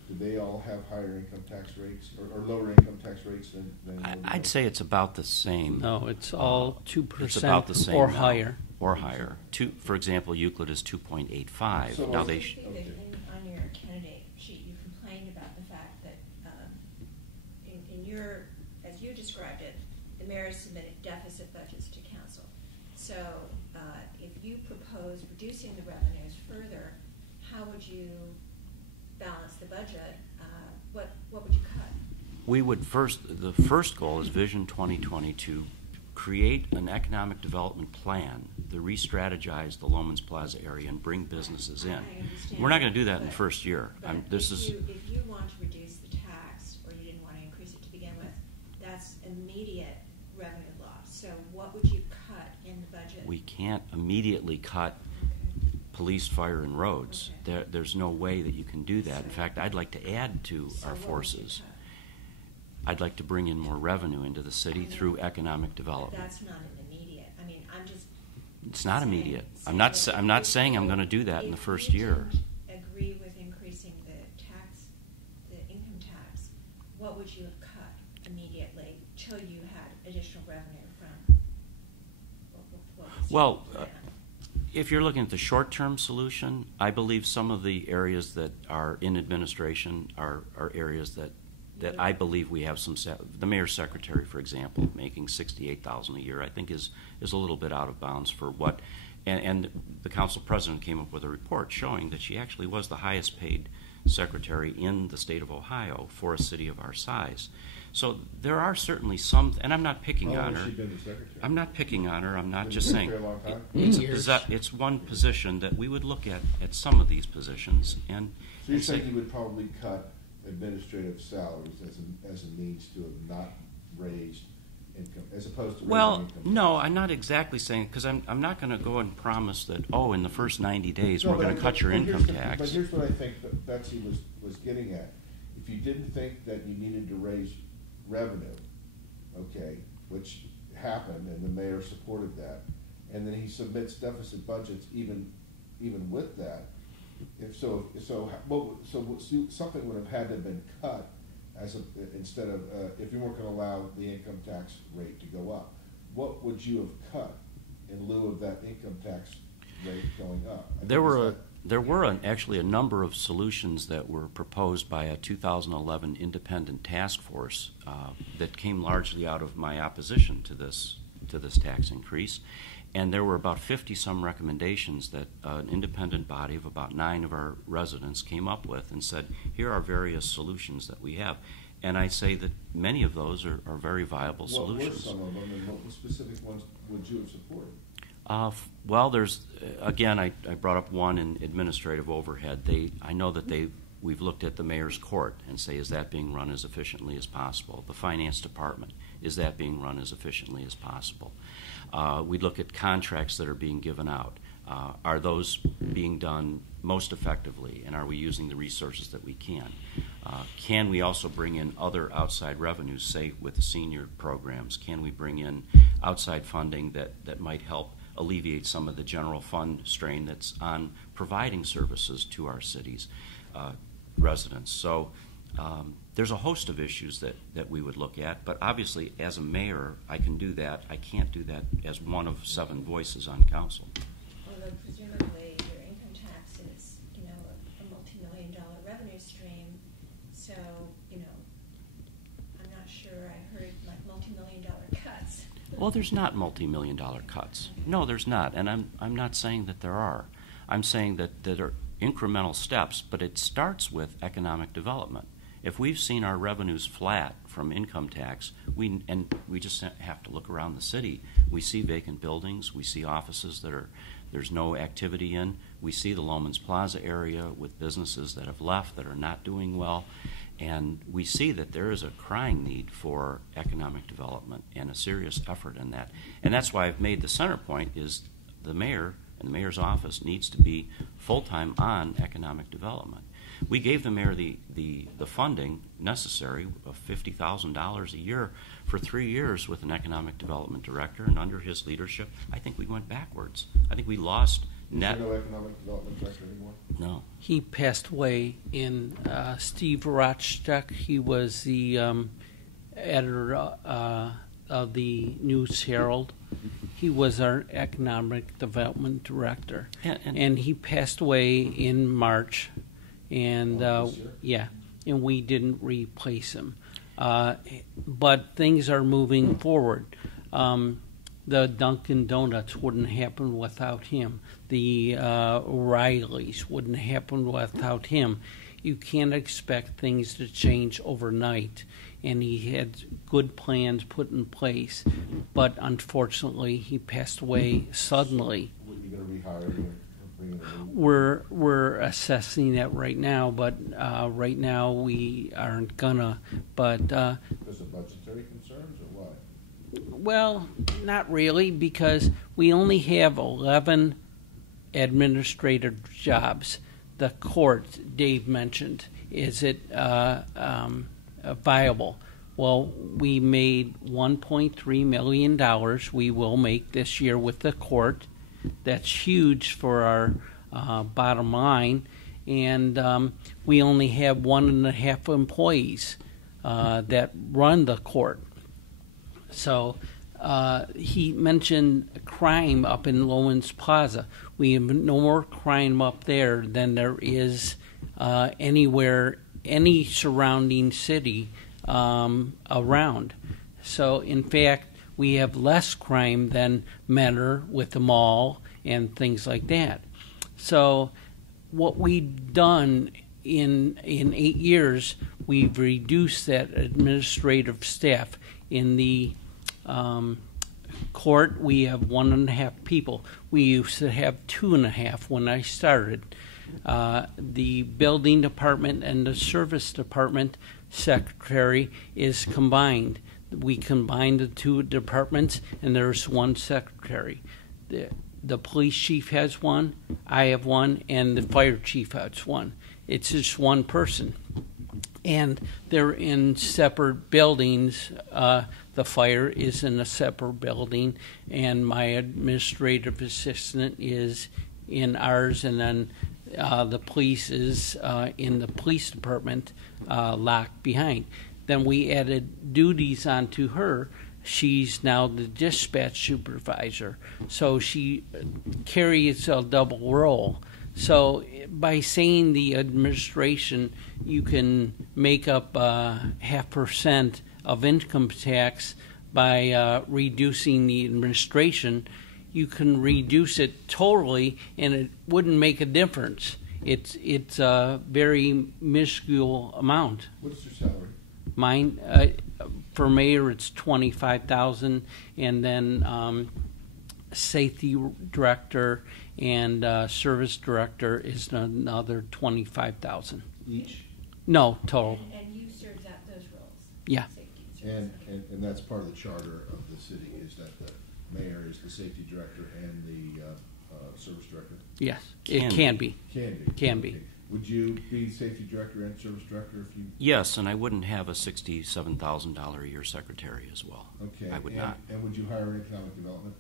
Do they all have higher income tax rates or lower income tax rates than I'd say it's about the same. No, it's all 2% It's about the same or now. higher. Or higher. For example, Euclid is 2.85. So now I they. think that on your candidate sheet, you complained about the fact that in your, as you described it, the mayor submitted deficit budgets to council. So if you propose reducing the revenues further, how would you balance the budget? What would you cut? We would the first goal is Vision 2020 to create an economic development plan to re-strategize the Lomans Plaza area and bring businesses in. I understand. We're not going to do that in the first year. But if you want to reduce the tax, or you didn't want to increase it to begin with, that's immediate revenue loss. So what would you cut in the budget? We can't immediately cut police, fire, and roads. Okay. There's no way that you can do that. In So- fact, I'd like to add to So our what would you forces. cut? I'd like to bring in more revenue into the city I know. through economic But development. that's not an immediate. I mean, I'm just It's not immediate. So I'm not saying I'm going to do that in the first year. Agree with increasing the income tax. What would you have cut immediately till you had additional revenue from? What was your Well, plan? if you're looking at the short-term solution, I believe some of the areas that are in administration are areas that I believe we have some. The mayor's secretary, for example, making $68,000 a year, I think is a little bit out of bounds for what. And the council president came up with a report showing that she actually was the highest paid secretary in the state of Ohio for a city of our size. So there are certainly some, and I'm not picking How long on has her. she been the secretary? I'm not picking on her. I'm not Been just doing saying. it for a long time? It's one position that we would look at some of these positions and. So you're and say, saying you would probably cut administrative salaries as a means to have not raised income, as opposed to raising well, income? no, I'm not exactly saying, because I'm not going to go and promise that, in the first 90 days No, we're going to cut your income tax. But here's what I think that Betsy was getting at. If you didn't think that you needed to raise revenue, okay, which happened, and the mayor supported that, and then he submits deficit budgets even with that. Something would have had to have been cut instead of if you weren't going to allow the income tax rate to go up. What would you have cut in lieu of that income tax rate going up? There were actually a number of solutions that were proposed by a 2011 independent task force that came largely out of my opposition to this tax increase. And there were about 50-some recommendations that an independent body of about 9 of our residents came up with and said, here are various solutions that we have. And I say that many of those are very viable solutions. What were some of them, and what specific ones would you have supported? Well, there's, again, I brought up one in administrative overhead. I know that we've looked at the mayor's court and say, is that being run as efficiently as possible? The finance department, is that being run as efficiently as possible? We look at contracts that are being given out. Are those being done most effectively, and are we using the resources that we can? Can we also bring in other outside revenues, say with the senior programs? Can we bring in outside funding that might help alleviate some of the general fund strain that's on providing services to our city's residents? So there's a host of issues that we would look at, but obviously as a mayor I can do that. I can't do that as one of 7 voices on council. Although presumably your income tax is, a multi-million-dollar revenue stream, so, I'm not sure I heard like multi-million-dollar cuts. Well, there's not multi-million-dollar cuts. No, there's not, and I'm not saying that there are. I'm saying that there are incremental steps, but it starts with economic development. If we've seen our revenues flat from income tax, we just have to look around the city. We see vacant buildings. We see offices there's no activity in. We see the Lomans Plaza area with businesses that have left that are not doing well. And we see that there is a crying need for economic development and a serious effort in that. And that's why I've made the center point is the mayor and the mayor's office needs to be full-time on economic development. We gave the mayor the funding necessary of $50,000 a year for 3 years with an economic development director, and under his leadership, I think we went backwards. I think we lost net. Is there no economic development director anymore? No. He passed away in Steve Rochsteck. He was the editor of the News Herald. He was our economic development director. And he passed away in March. And yeah, and we didn't replace him. But things are moving forward. The Dunkin' Donuts wouldn't happen without him. The O'Reillys wouldn't happen without him. You can't expect things to change overnight. And he had good plans put in place, but unfortunately he passed away suddenly. Were you going to rehire him? We're assessing that right now, but right now we aren't gonna. But Because of budgetary concerns or what? well, not really, because we only have 11 administrative jobs. The court, Dave mentioned, is it viable? Well, we made $1.3 million. We will make this year with the court. That's huge for our bottom line. And we only have 1.5 employees that run the court. So he mentioned crime up in Lowen's Plaza. We have no more crime up there than there is anywhere, any surrounding city around. So, in fact, we have less crime than Menor with the mall and things like that. So, what we've done in 8 years, we've reduced that administrative staff. In the court, we have 1.5 people. We used to have 2.5 when I started. The building department and the service department secretary is combined. We combined the two departments, and there's one secretary. The police chief has one, I have one, and the fire chief has one. It's just one person. And they're in separate buildings. The fire is in a separate building, and my administrative assistant is in ours, and then the police is in the police department, locked behind. Then we added duties onto her. She's now the dispatch supervisor, so she carries a double role. So by saying the administration, you can make up 0.5% of income tax by reducing the administration. You can reduce it totally, and it wouldn't make a difference. It's a very minuscule amount. What's your salary? Mine, for mayor, it's $25,000, and then safety director and service director is another $25,000 Each? No, total. And you served out those roles? Yeah. Safety and service. And that's part of the charter of the city, is that the mayor is the safety director and the service director? Yes, it can be. Can be. Would you be safety director and service director if you? Yes, and I wouldn't have a $67,000 a year secretary as well. Okay. I would not. And would you hire an economic development?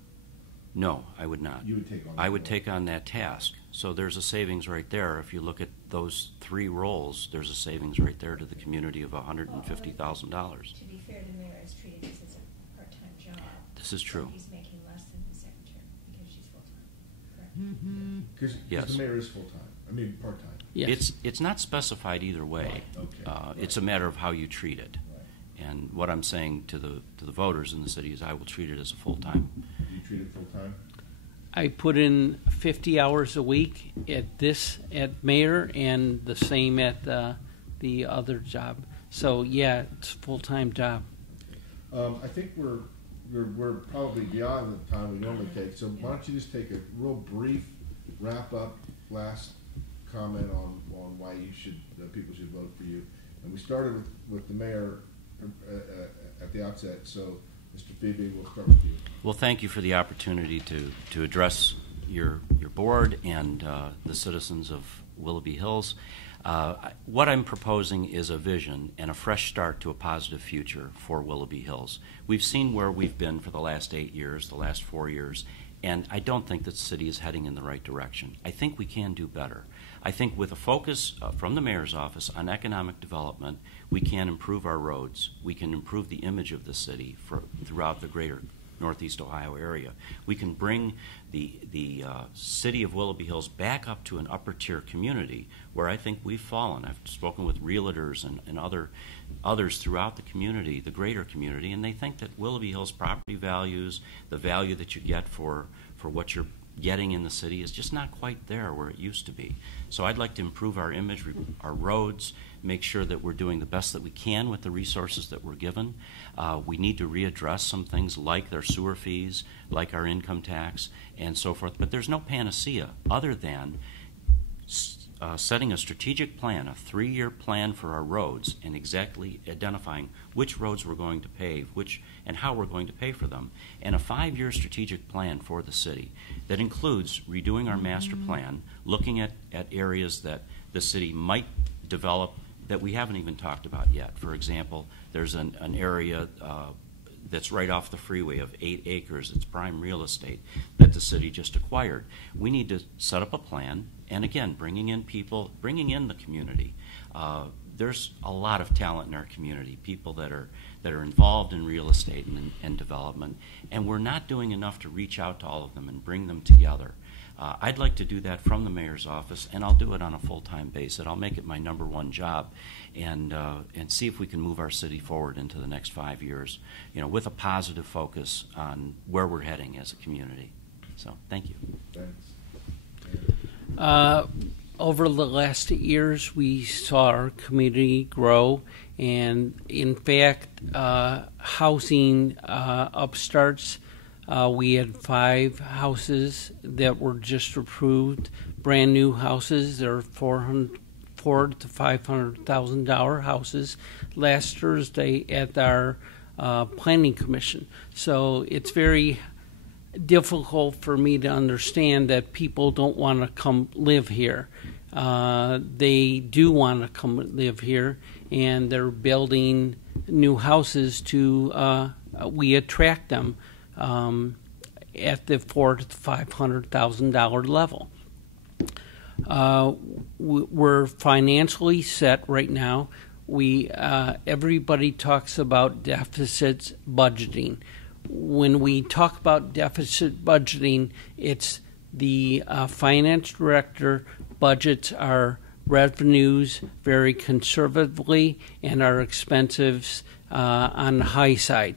No, I would not. You would take on that? I would take on that task. So there's a savings right there. If you look at those 3 roles, there's a savings right there to the community of $150,000. To be fair, the mayor has treated this as a part-time job. This is true. So he's making less than the secretary because she's full-time, correct? Because Yes. the mayor is full-time, part-time. Yes. It's not specified either way. Okay. It's a matter of how you treat it. Right. And what I'm saying to the voters in the city is I will treat it as a full-time. Do you treat it full-time? I put in 50 hours a week at mayor, and the same at the other job. So yeah, it's a full-time job. I think we're probably beyond the time we normally take. So why don't you just take a real brief wrap-up, last comment on why people should vote for you. And we started with the mayor at the outset. So Mr. Fiebig, we'll start with you. Well, thank you for the opportunity to address your board and the citizens of Willoughby Hills. What I'm proposing is a vision and a fresh start to a positive future for Willoughby Hills. We've seen where we've been for the last 8 years, the last 4 years, and I don't think that the city is heading in the right direction. I think we can do better. I think with a focus from the mayor's office on economic development, we can improve our roads. We can improve the image of the city throughout the greater Northeast Ohio area. We can bring the city of Willoughby Hills back up to an upper tier community where I think we've fallen. I've spoken with realtors and others throughout the community, the greater community, and they think that Willoughby Hills property values, the value that you get for what you're getting in the city is just not quite there where it used to be. So I'd like to improve our image, our roads, make sure that we're doing the best that we can with the resources that we're given. We need to readdress some things like their sewer fees, like our income tax, and so forth. But there's no panacea other than setting a strategic plan, a 3-year plan for our roads, and exactly identifying which roads we're going to pave, and how we're going to pay for them, and a 5-year strategic plan for the city that includes redoing our master plan, looking at areas that the city might develop that we haven't even talked about yet. For example, there's an area that's right off the freeway of 8 acres. It's prime real estate that the city just acquired. We need to set up a plan, and again, bringing in people, bringing in the community. There's a lot of talent in our community, people that are involved in real estate and development, and we're not doing enough to reach out to all of them and bring them together. I'd like to do that from the mayor's office, and I'll do it on a full-time basis. I'll make it my #1 job, and see if we can move our city forward into the next 5 years, with a positive focus on where we're heading as a community. So, thank you. Thanks. Over the last 8 years, we saw our community grow, and in fact, housing upstarts. We had 5 houses that were just approved, brand new houses. They're $400,000 to $500,000 houses last Thursday at our planning commission. So it's very difficult for me to understand that people don't want to come live here. They do want to come live here, and they're building new houses to we attract them at the $400,000 to $500,000 level. We're financially set right now. Everybody talks about deficits budgeting. When we talk about deficit budgeting, it's the finance director budgets our revenues very conservatively and our expenses on the high side.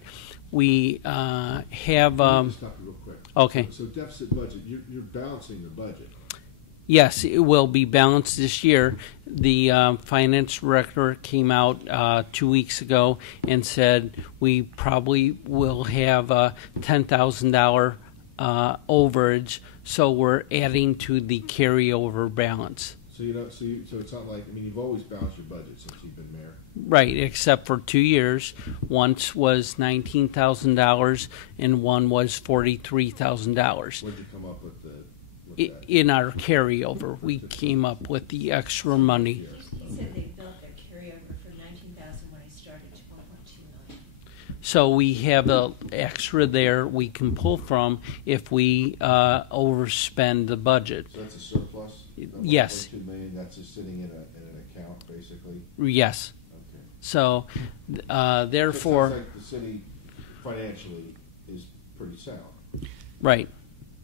We have. Let me stop you real quick. Okay. So deficit budget, you're balancing the budget. Yes, it will be balanced this year. The finance director came out 2 weeks ago and said we probably will have a $10,000 overage, so we're adding to the carryover balance. So so it's not like, you've always balanced your budget since you've been mayor. Right, except for 2 years. Once was $19,000 and one was $43,000. What did you come up with that? In our carryover, we came up with the extra money. He said they built their carryover for $19,000 when he started to $1.2 million. So we have an extra there we can pull from if we overspend the budget. So that's a surplus? Yes. $1.2 million, that's just sitting in an account, basically? Yes. Okay. So, therefore, It sounds like the city financially is pretty sound. right.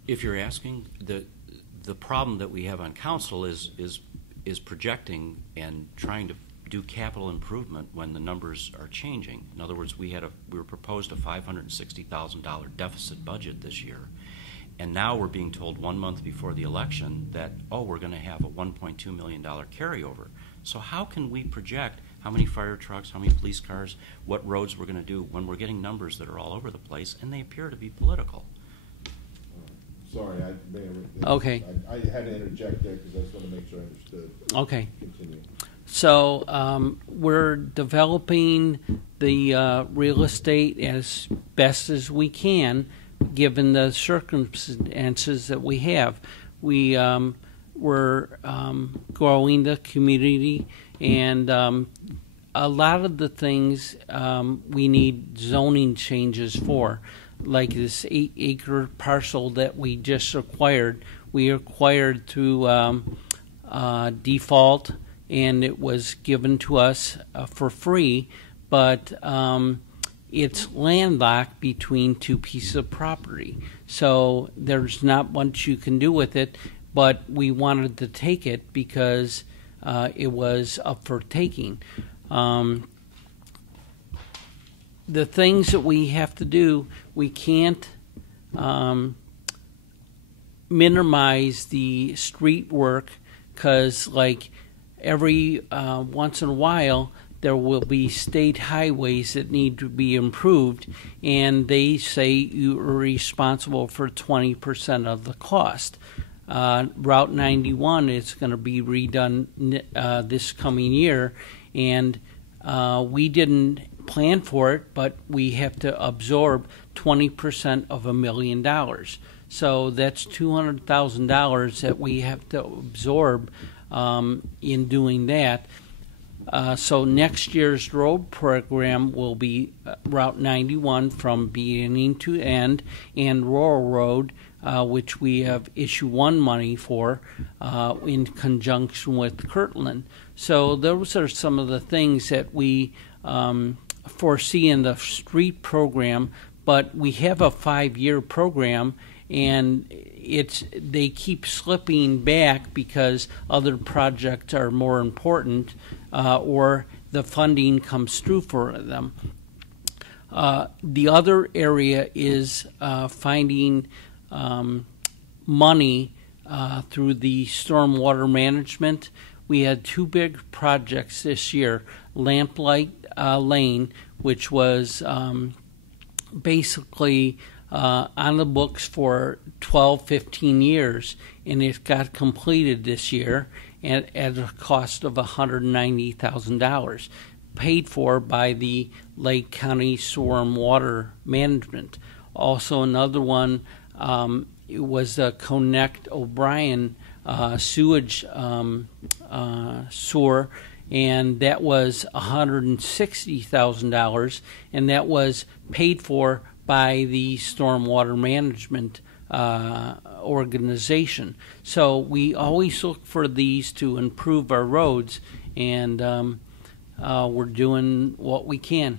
If you're asking, the problem that we have on council is projecting and trying to do capital improvement when the numbers are changing. In other words, we were proposed a $560,000 deficit budget this year, and now we're being told 1 month before the election that we're going to have a $1.2 million carryover. So how can we project how many fire trucks, how many police cars, what roads we're going to do when we're getting numbers that are all over the place and they appear to be political? Sorry, I may have. Okay. I had to interject there because I just want to make sure I understood. Okay. Continue. So we're developing the real estate as best as we can, given the circumstances that we have. We're growing the community, and a lot of the things we need zoning changes for, like this 8-acre parcel that we just acquired. We acquired through default, and it was given to us for free, but it's landlocked between 2 pieces of property. So there's not much you can do with it, but we wanted to take it because it was up for taking. The things that we have to do, we can't minimize the street work, because like every once in a while there will be state highways that need to be improved, and they say you are responsible for 20% of the cost. Route 91 is going to be redone this coming year, and we didn't plan for it, but we have to absorb 20% of $1 million. So that's $200,000 that we have to absorb in doing that. So next year's road program will be Route 91 from beginning to end, and Rural Road, which we have issue 1 money for in conjunction with Kirtland. So those are some of the things that we foresee in the street program, but we have a 5-year program, and they keep slipping back because other projects are more important, or the funding comes through for them. The other area is finding money through the stormwater management. We had 2 big projects this year: Lamplight Lane, which was basically on the books for 12-15 years, and it got completed this year at a cost of $190,000, paid for by the Lake County Storm Water Management. Also, another one it was the Connect O'Brien sewage sewer, and that was $160,000, and that was paid for by the Stormwater Management organization. So we always look for these to improve our roads, and we're doing what we can.